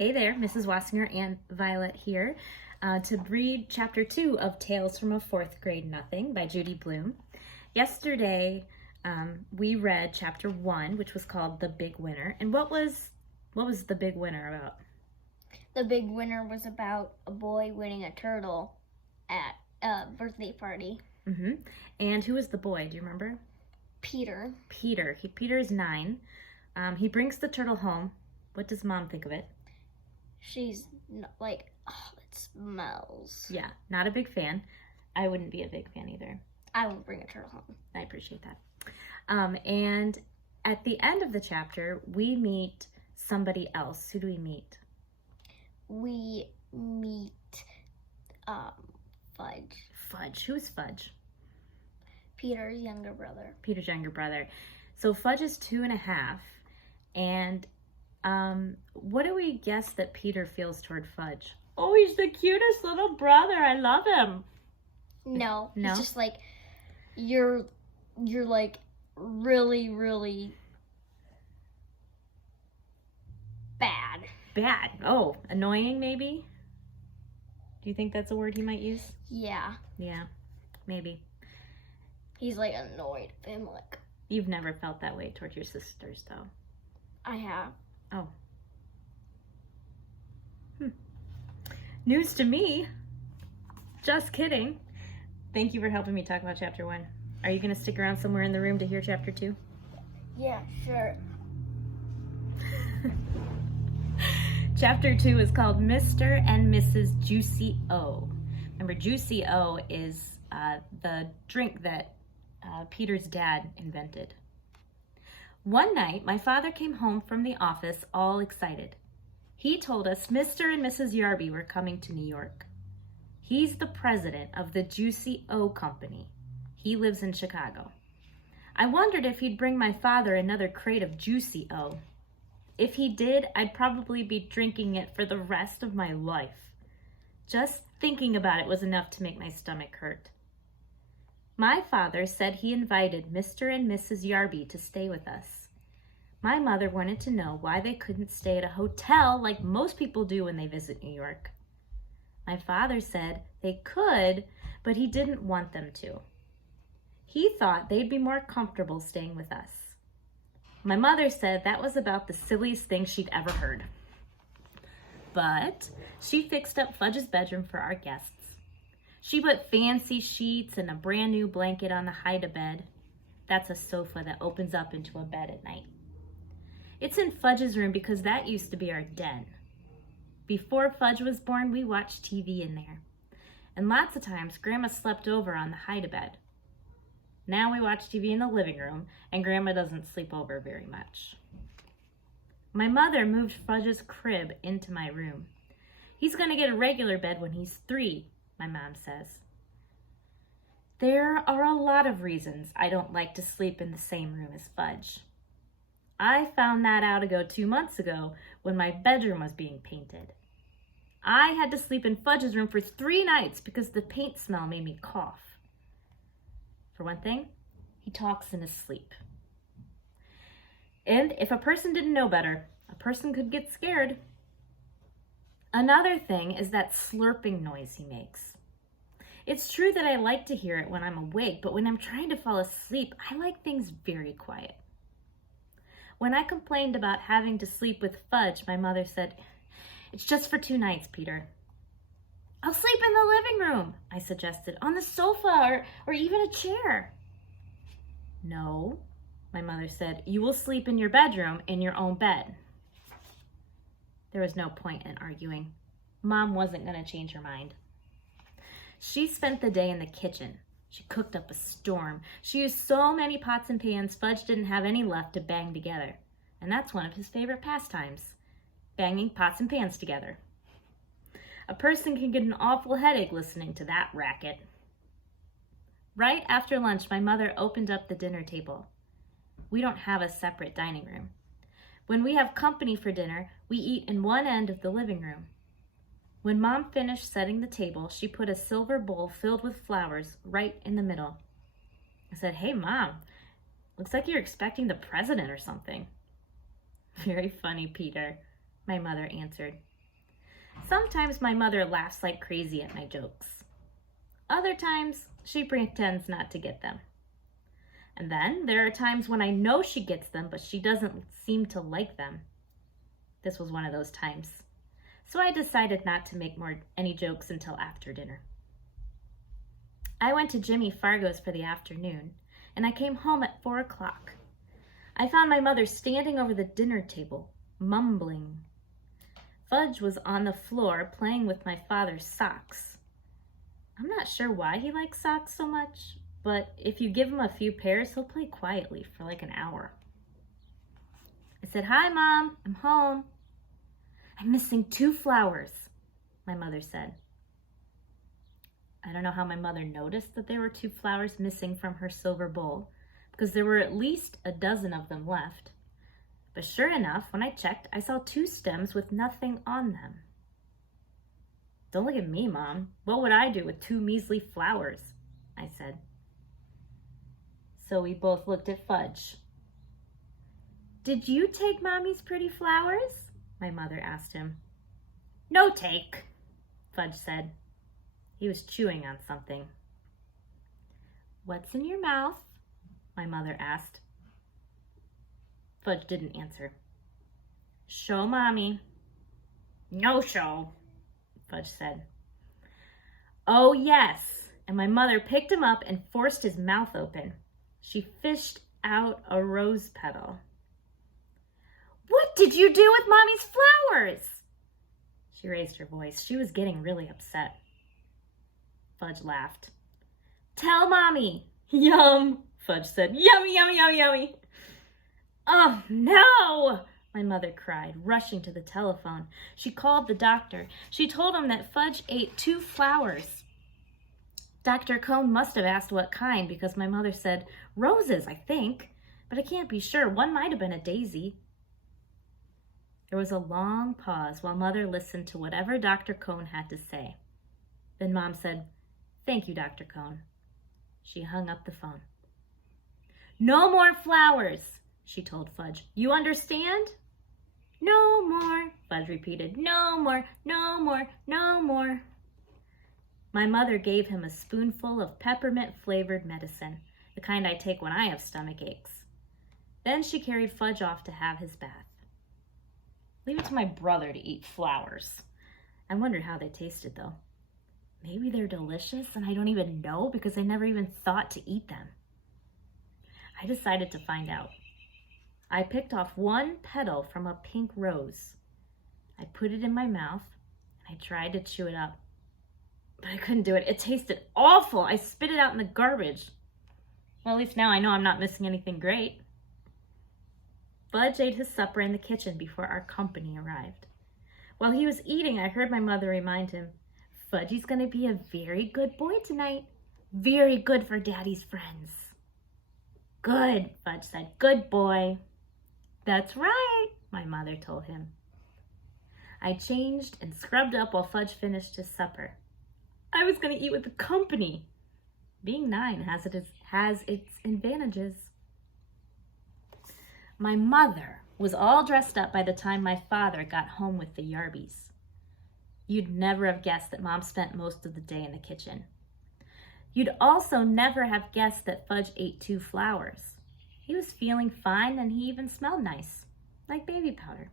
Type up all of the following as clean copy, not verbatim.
Hey there, Mrs. Wassinger and Violet here to read Chapter 2 of Tales from a Fourth Grade Nothing by Judy Blume. Yesterday, we read Chapter 1, which was called The Big Winner. And what was The Big Winner about? The Big Winner was about a boy winning a turtle at a birthday party. Mm-hmm. And who was the boy? Do you remember? Peter. Peter is 9. He brings the turtle home. What does Mom think of it? She's like, oh, it smells. Yeah, not a big fan. I wouldn't be a big fan either. I won't bring a turtle home. I appreciate that. And at the end of the chapter, we meet somebody else. Who do we meet? We meet Fudge. Fudge. Who's Fudge? Peter's younger brother. Peter's younger brother. So Fudge is 2.5. And what do we guess that Peter feels toward Fudge? Oh, he's the cutest little brother. I love him. No. No? He's just like, you're like really, really bad. Bad. Oh, annoying maybe? Do you think that's a word he might use? Yeah. Yeah, maybe. He's like annoyed. I'm like, You've never felt that way toward your sisters, though. I have. Oh. News to me. Just kidding. Thank you for helping me talk about Chapter 1. Are you going to stick around somewhere in the room to hear Chapter 2? Yeah, sure. Chapter 2 is called Mr. and Mrs. Juicy O. Remember, Juicy O is the drink that Peter's dad invented. One night, my father came home from the office all excited. He told us Mr. and Mrs. Yarby were coming to New York. He's the president of the Juicy O Company. He lives in Chicago. I wondered if he'd bring my father another crate of Juicy O. If he did, I'd probably be drinking it for the rest of my life. Just thinking about it was enough to make my stomach hurt. My father said he invited Mr. and Mrs. Yarby to stay with us. My mother wanted to know why they couldn't stay at a hotel like most people do when they visit New York. My father said they could, but he didn't want them to. He thought they'd be more comfortable staying with us. My mother said that was about the silliest thing she'd ever heard. But she fixed up Fudge's bedroom for our guests. She put fancy sheets and a brand new blanket on the hide-a-bed. That's a sofa that opens up into a bed at night. It's in Fudge's room because that used to be our den. Before Fudge was born, we watched TV in there. And lots of times, Grandma slept over on the hide-a-bed. Now we watch TV in the living room, and Grandma doesn't sleep over very much. My mother moved Fudge's crib into my room. He's going to get a regular bed when he's 3, my mom says. There are a lot of reasons I don't like to sleep in the same room as Fudge. I found that out 2 months ago when my bedroom was being painted. I had to sleep in Fudge's room for 3 nights because the paint smell made me cough. For one thing, he talks in his sleep. And if a person didn't know better, a person could get scared. Another thing is that slurping noise he makes. It's true that I like to hear it when I'm awake, but when I'm trying to fall asleep, I like things very quiet. When I complained about having to sleep with Fudge, my mother said, "It's just for 2 nights, Peter." "I'll sleep in the living room," I suggested, "on the sofa or even a chair." "No," my mother said, "you will sleep in your bedroom in your own bed." There was no point in arguing. Mom wasn't going to change her mind. She spent the day in the kitchen. She cooked up a storm. She used so many pots and pans, Fudge didn't have any left to bang together. And that's one of his favorite pastimes, banging pots and pans together. A person can get an awful headache listening to that racket. Right after lunch, my mother opened up the dinner table. We don't have a separate dining room. When we have company for dinner, we eat in one end of the living room. When Mom finished setting the table, she put a silver bowl filled with flowers right in the middle. I said, "Hey, Mom, looks like you're expecting the president or something." "Very funny, Peter," my mother answered. Sometimes my mother laughs like crazy at my jokes. Other times, she pretends not to get them. And then there are times when I know she gets them, but she doesn't seem to like them. This was one of those times. So I decided not to make any jokes until after dinner. I went to Jimmy Fargo's for the afternoon, and I came home at 4 o'clock. I found my mother standing over the dinner table, mumbling. Fudge was on the floor playing with my father's socks. I'm not sure why he likes socks so much, but if you give him a few pairs, he'll play quietly for like an hour. I said, "Hi, Mom, I'm home." "I'm missing 2 flowers," my mother said. I don't know how my mother noticed that there were 2 flowers missing from her silver bowl, because there were at least a dozen of them left. But sure enough, when I checked, I saw 2 stems with nothing on them. "Don't look at me, Mom. What would I do with 2 measly flowers?" I said. So we both looked at Fudge. "Did you take Mommy's pretty flowers?" my mother asked him. "No take," Fudge said. He was chewing on something. "What's in your mouth?" my mother asked. Fudge didn't answer. "Show Mommy." "No show," Fudge said. "Oh yes," and my mother picked him up and forced his mouth open. She fished out a rose petal. "What did you do with Mommy's flowers?" She raised her voice. She was getting really upset. Fudge laughed. "Tell Mommy." "Yum," Fudge said. "Yummy, yummy, yummy, yummy." "Oh, no," my mother cried, rushing to the telephone. She called the doctor. She told him that Fudge ate 2 flowers. Dr. Cohn must have asked what kind, because my mother said, "Roses, I think, but I can't be sure. One might have been a daisy." There was a long pause while Mother listened to whatever Dr. Cohn had to say. Then Mom said, "Thank you, Dr. Cohn." She hung up the phone. "No more flowers," she told Fudge. "You understand?" "No more," Fudge repeated. "No more, no more, no more." My mother gave him a spoonful of peppermint-flavored medicine, the kind I take when I have stomach aches. Then she carried Fudge off to have his bath. Leave it to my brother to eat flowers. I wondered how they tasted, though. Maybe they're delicious and I don't even know because I never even thought to eat them. I decided to find out. I picked off 1 petal from a pink rose. I put it in my mouth and I tried to chew it up. But I couldn't do it. It tasted awful. I spit it out in the garbage. Well, at least now I know I'm not missing anything great. Fudge ate his supper in the kitchen before our company arrived. While he was eating, I heard my mother remind him, "Fudgy's going to be a very good boy tonight. Very good for Daddy's friends." "Good," Fudge said. "Good boy." "That's right," my mother told him. I changed and scrubbed up while Fudge finished his supper. I was going to eat with the company. Being 9 has its advantages. My mother was all dressed up by the time my father got home with the Yarbys. You'd never have guessed that Mom spent most of the day in the kitchen. You'd also never have guessed that Fudge ate 2 flowers. He was feeling fine and he even smelled nice, like baby powder.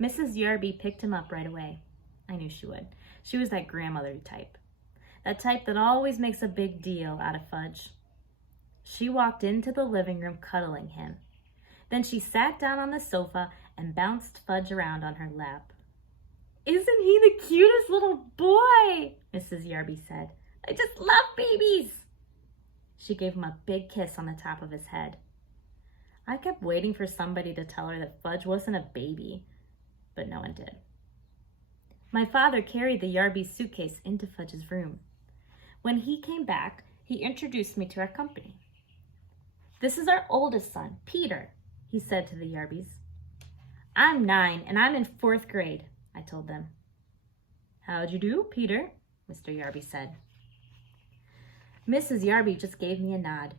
Mrs. Yarby picked him up right away. I knew she would. She was that grandmother type. That type that always makes a big deal out of Fudge. She walked into the living room cuddling him. Then she sat down on the sofa and bounced Fudge around on her lap. "Isn't he the cutest little boy?" Mrs. Yarby said. "I just love babies." She gave him a big kiss on the top of his head. I kept waiting for somebody to tell her that Fudge wasn't a baby, but no one did. My father carried the Yarby's suitcase into Fudge's room. When he came back, he introduced me to our company. "This is our oldest son, Peter," he said to the Yarbys. "I'm 9 and I'm in 4th grade," I told them. "How'd you do, Peter?" Mr. Yarby said. Mrs. Yarby just gave me a nod.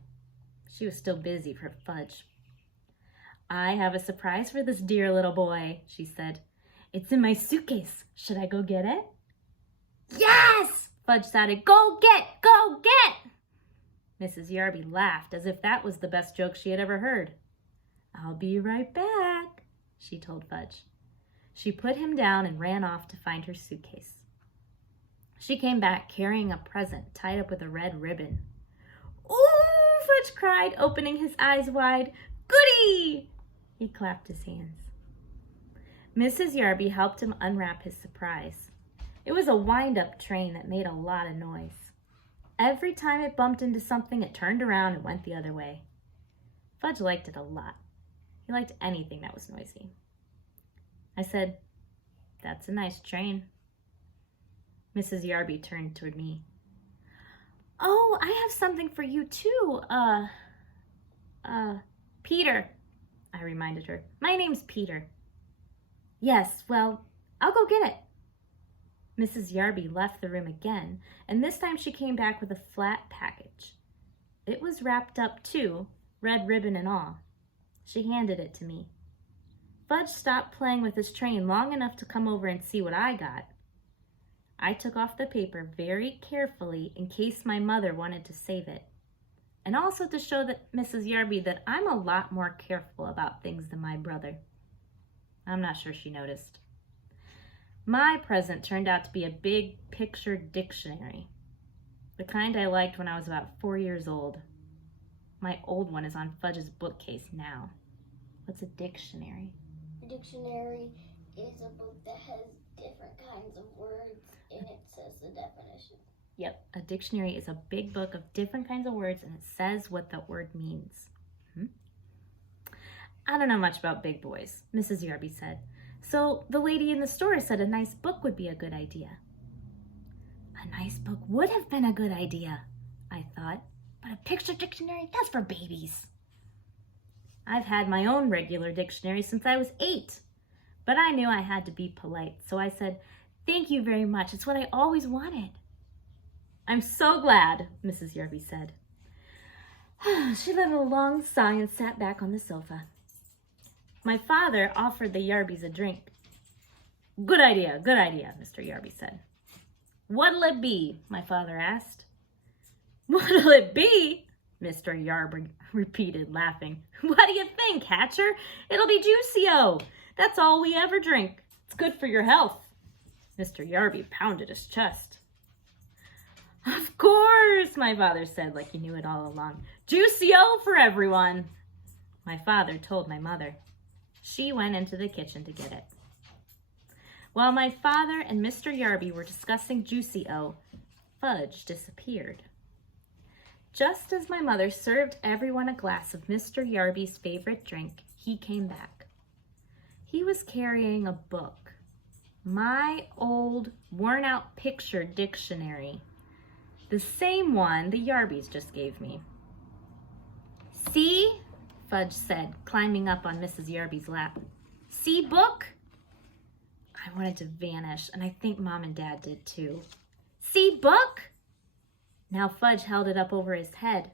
She was still busy for Fudge. "I have a surprise for this dear little boy," she said. It's in my suitcase. Should I go get it? Yes! Fudge shouted, go get! Go get! Mrs. Yarby laughed as if that was the best joke she had ever heard. I'll be right back, she told Fudge. She put him down and ran off to find her suitcase. She came back carrying a present tied up with a red ribbon. Ooh, Fudge cried, opening his eyes wide. Goody! He clapped his hands. Mrs. Yarby helped him unwrap his surprise. It was a wind-up train that made a lot of noise. Every time it bumped into something, it turned around and went the other way. Fudge liked it a lot. He liked anything that was noisy. I said, "That's a nice train." Mrs. Yarby turned toward me. "Oh, I have something for you too. Peter," I reminded her. "My name's Peter." "Yes, well, I'll go get it." Mrs. Yarby left the room again, and this time she came back with a flat package. It was wrapped up too, red ribbon and all. She handed it to me. Fudge stopped playing with his train long enough to come over and see what I got. I took off the paper very carefully in case my mother wanted to save it, and also to show that Mrs. Yarby that I'm a lot more careful about things than my brother. I'm not sure she noticed. My present turned out to be a big picture dictionary, the kind I liked when I was about 4 years old. My old one is on Fudge's bookcase now. What's a dictionary? A dictionary is a book that has different kinds of words and it says the definition. Yep, a dictionary is a big book of different kinds of words and it says what the word means. I don't know much about big boys, Mrs. Yarby said. So the lady in the store said a nice book would be a good idea. A nice book would have been a good idea, I thought, but a picture dictionary, that's for babies. I've had my own regular dictionary since I was 8, but I knew I had to be polite, so I said, "Thank you very much, it's what I always wanted." "I'm so glad," Mrs. Yarby said. She let a long sigh and sat back on the sofa. My father offered the Yarbys a drink. Good idea, Mr. Yarby said. "What'll it be?" my father asked. "What'll it be?" Mr. Yarby repeated, laughing. "What do you think, Hatcher? It'll be Juicy-O. That's all we ever drink. It's good for your health." Mr. Yarby pounded his chest. "Of course," my father said, like he knew it all along. "Juicy-O for everyone." My father told my mother. She went into the kitchen to get it. While my father and Mr. Yarby were discussing Juicy-O, Fudge disappeared. Just as my mother served everyone a glass of Mr. Yarby's favorite drink, he came back. He was carrying a book, my old, worn-out picture dictionary, the same one the Yarbys just gave me. "See?" Fudge said, climbing up on Mrs. Yarby's lap. "See book?" I wanted to vanish, and I think Mom and Dad did too. "See book?" Now Fudge held it up over his head.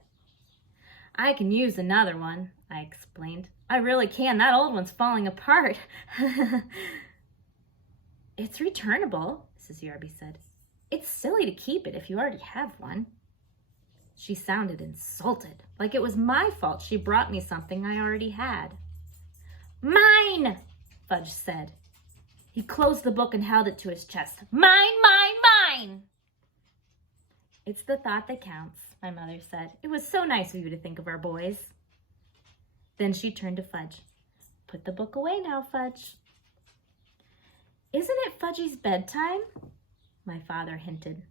"I can use another one," I explained. "I really can. That old one's falling apart." "It's returnable," Mrs. Yarby said. "It's silly to keep it if you already have one." She sounded insulted, like it was my fault she brought me something I already had. "Mine!" Fudge said. He closed the book and held it to his chest. "Mine, mine, mine!" "It's the thought that counts," my mother said. "It was so nice of you to think of our boys." Then she turned to Fudge. "Put the book away now, Fudge." "Isn't it Fudgy's bedtime?" my father hinted.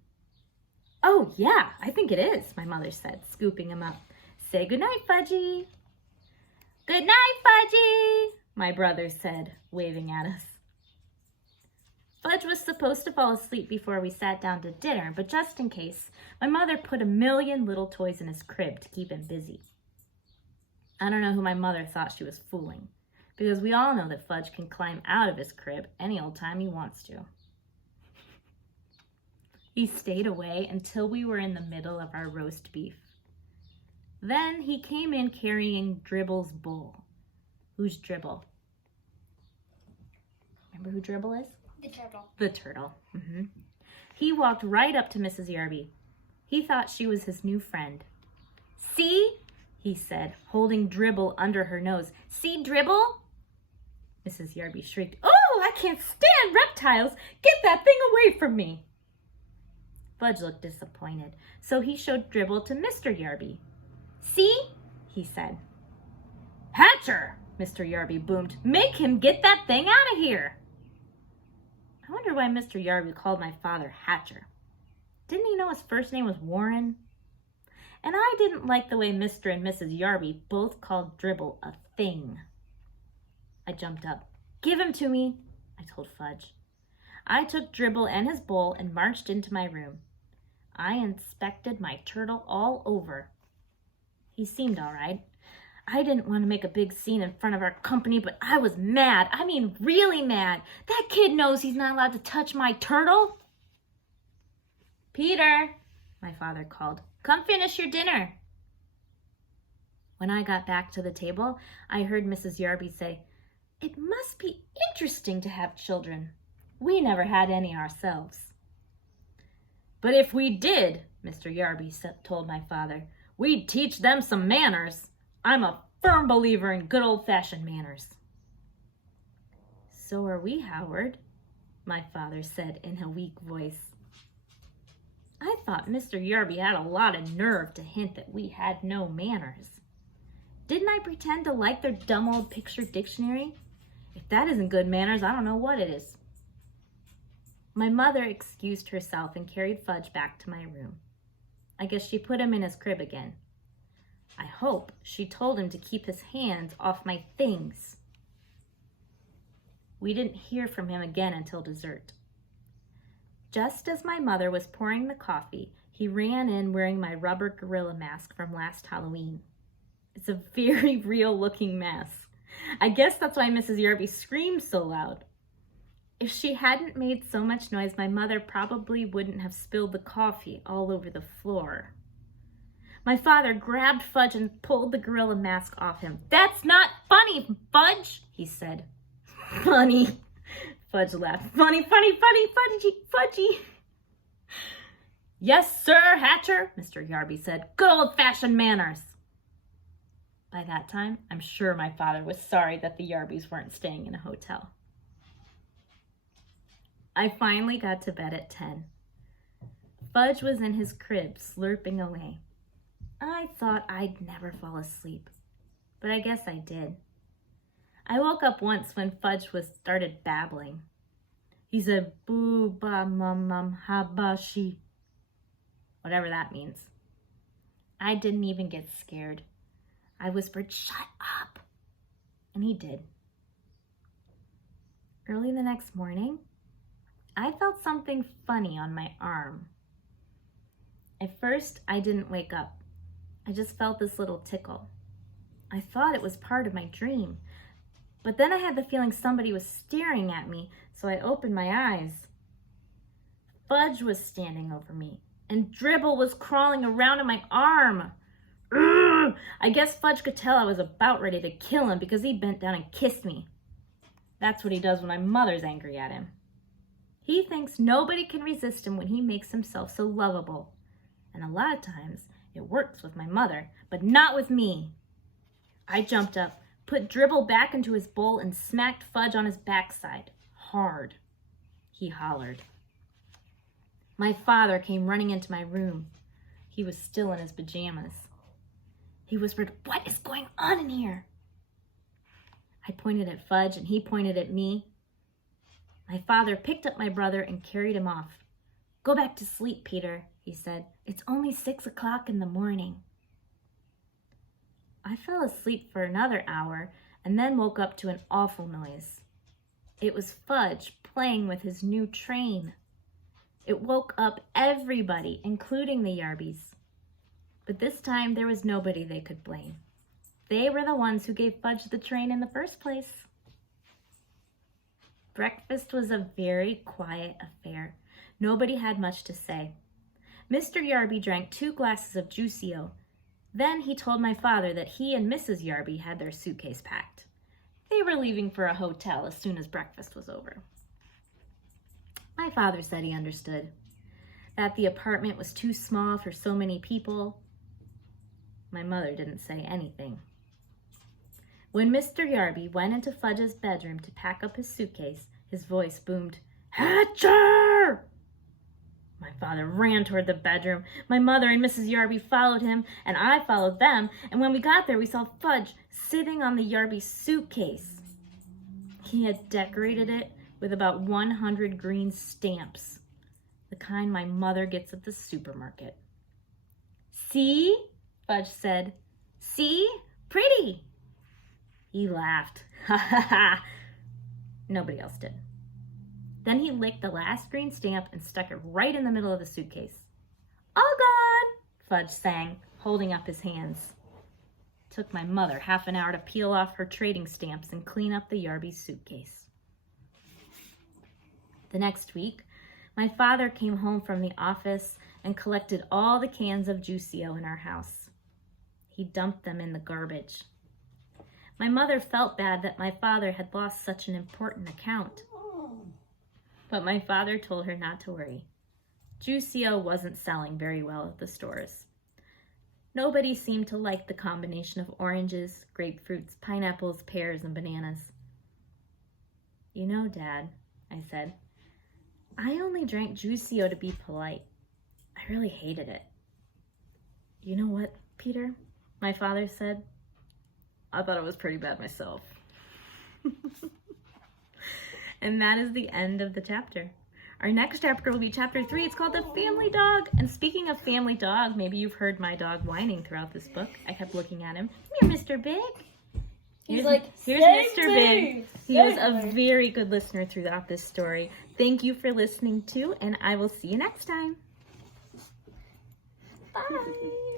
"Oh, yeah, I think it is," my mother said, scooping him up. "Say goodnight, Fudgy." "Good night, Fudgy," my brother said, waving at us. Fudge was supposed to fall asleep before we sat down to dinner, but just in case, my mother put 1,000,000 little toys in his crib to keep him busy. I don't know who my mother thought she was fooling, because we all know that Fudge can climb out of his crib any old time he wants to. He stayed away until we were in the middle of our roast beef. Then he came in carrying Dribble's bowl. Who's Dribble? My Remember who Dribble is? The turtle. The turtle. He walked right up to Mrs. Yarby. He thought she was his new friend. "See?" he said, holding Dribble under her nose. "See, Dribble?" Mrs. Yarby shrieked, "Oh, I can't stand reptiles! Get that thing away from me!" Fudge looked disappointed, so he showed Dribble to Mr. Yarby. "See?" he said. "Hatcher!" Mr. Yarby boomed. "Make him get that thing out of here!" I wonder why Mr. Yarby called my father Hatcher. Didn't he know his first name was Warren? And I didn't like the way Mr. and Mrs. Yarby both called Dribble a thing. I jumped up. "Give him to me," I told Fudge. I took Dribble and his bowl and marched into my room. I inspected my turtle all over. He seemed all right. I didn't want to make a big scene in front of our company, but I was mad. I mean, really mad. That kid knows he's not allowed to touch my turtle. "Peter," my father called, "come finish your dinner." When I got back to the table, I heard Mrs. Yarby say, "It must be interesting to have children. We never had any ourselves." "But if we did," Mr. Yarby told my father, "we'd teach them some manners. I'm a firm believer in good old-fashioned manners." "So are we, Howard," my father said in a weak voice. I thought Mr. Yarby had a lot of nerve to hint that we had no manners. Didn't I pretend to like their dumb old picture dictionary? If that isn't good manners, I don't know what it is. My mother excused herself and carried Fudge back to my room. I guess she put him in his crib again. I hope she told him to keep his hands off my things. We didn't hear from him again until dessert. Just as my mother was pouring the coffee, he ran in wearing my rubber gorilla mask from last Halloween. It's a very real-looking mask. I guess that's why Mrs. Yarby screamed so loud. If she hadn't made so much noise, my mother probably wouldn't have spilled the coffee all over the floor. My father grabbed Fudge and pulled the gorilla mask off him. "That's not funny, Fudge," he said. "Funny," Fudge laughed. "Funny, funny, funny, Fudgy." "Yes, sir, Hatcher," Mr. Yarby said. "Good old-fashioned manners." By that time, I'm sure my father was sorry that the Yarbys weren't staying in a hotel. I finally got to bed at 10. Fudge was in his crib, slurping away. I thought I'd never fall asleep, but I guess I did. I woke up once when Fudge started babbling. He said, "Boo, ba, mum, habashi," whatever that means. I didn't even get scared. I whispered, "Shut up," and he did. Early the next morning, I felt something funny on my arm. At first, I didn't wake up. I just felt this little tickle. I thought it was part of my dream, but then I had the feeling somebody was staring at me, so I opened my eyes. Fudge was standing over me, and Dribble was crawling around in my arm. Urgh! I guess Fudge could tell I was about ready to kill him because he bent down and kissed me. That's what he does when my mother's angry at him. He thinks nobody can resist him when he makes himself so lovable. And a lot of times, it works with my mother, but not with me. I jumped up, put Dribble back into his bowl, and smacked Fudge on his backside. Hard. He hollered. My father came running into my room. He was still in his pajamas. He whispered, "What is going on in here?" I pointed at Fudge, and he pointed at me. My father picked up my brother and carried him off. "Go back to sleep, Peter," he said. "It's only 6 o'clock in the morning." I fell asleep for another hour and then woke up to an awful noise. It was Fudge playing with his new train. It woke up everybody, including the Yarbys. But this time there was nobody they could blame. They were the ones who gave Fudge the train in the first place. Breakfast was a very quiet affair. Nobody had much to say. Mr. Yarby drank 2 glasses of Juicio. Then he told my father that he and Mrs. Yarby had their suitcase packed. They were leaving for a hotel as soon as breakfast was over. My father said he understood, that the apartment was too small for so many people. My mother didn't say anything. When Mr. Yarby went into Fudge's bedroom to pack up his suitcase, his voice boomed, "Hatcher!" My father ran toward the bedroom. My mother and Mrs. Yarby followed him, and I followed them, and when we got there, we saw Fudge sitting on the Yarby suitcase. He had decorated it with about 100 green stamps, the kind my mother gets at the supermarket. "See?" Fudge said. "See? Pretty." He laughed. Ha ha ha. Nobody else did. Then he licked the last green stamp and stuck it right in the middle of the suitcase. "All gone," Fudge sang, holding up his hands. It took my mother half an hour to peel off her trading stamps and clean up the Yarby suitcase. The next week, my father came home from the office and collected all the cans of Juicio in our house. He dumped them in the garbage. My mother felt bad that my father had lost such an important account. But my father told her not to worry. Juicio wasn't selling very well at the stores. Nobody seemed to like the combination of oranges, grapefruits, pineapples, pears, and bananas. "You know, Dad," I said, "I only drank Juicio to be polite. I really hated it." "You know what, Peter?" my father said. "I thought it was pretty bad myself." And that is the end of the chapter. Our next chapter will be chapter 3. It's called The Family Dog. And speaking of family dog, maybe you've heard my dog whining throughout this book. I kept looking at him. "Come here, Mr. Big." He's like, here's Mr. Big. He was a very good listener throughout this story. Thank you for listening too, and I will see you next time. Bye.